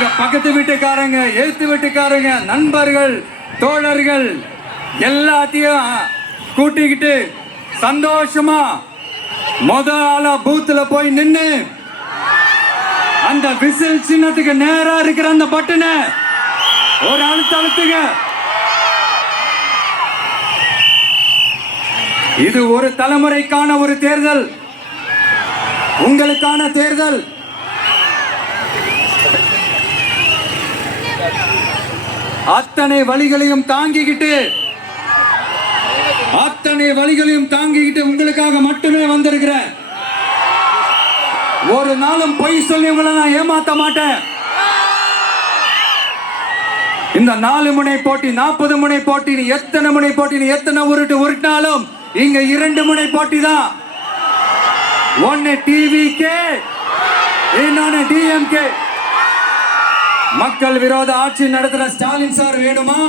உங்க பக்கத்து வீட்டுக்காரங்க, எழுத்து வீட்டுக்காரங்க, நண்பர்கள், தோழர்கள் எல்லாத்தையும் கூட்டிக்கிட்டு சந்தோஷமா ஆளா பூத்துல போய் நின்னு அந்த விசில் சின்னத்துக்கு நேரா இருக்கிற அந்த பட்டனை ஒரு அழுத்துங்க. இது ஒரு தலைமுறைக்கான ஒரு தேர்தல், உங்களுக்கான தேர்தல். அத்தனை வழிகளையும் தாங்கிக்கிட்டு உங்களுக்காக மட்டுமே வந்திருக்கிற. ஒரு நாளும் பொய் சொல்லி உங்களை நான் ஏமாத்த மாட்டேன். இந்த 4 முனை போட்டி, 40 முனை போட்டி, நீ எத்தனை முனை போட்டி, நீ எத்தனை உருட்டினாலும் இங்க 2 முனை போட்டி தான். ஒன்னு டிவிகே, இன்னொன்னு டிஎம்கே. மக்கள் விரோத ஆட்சி நடத்துற ஸ்டாலின் சார் வேணுமா?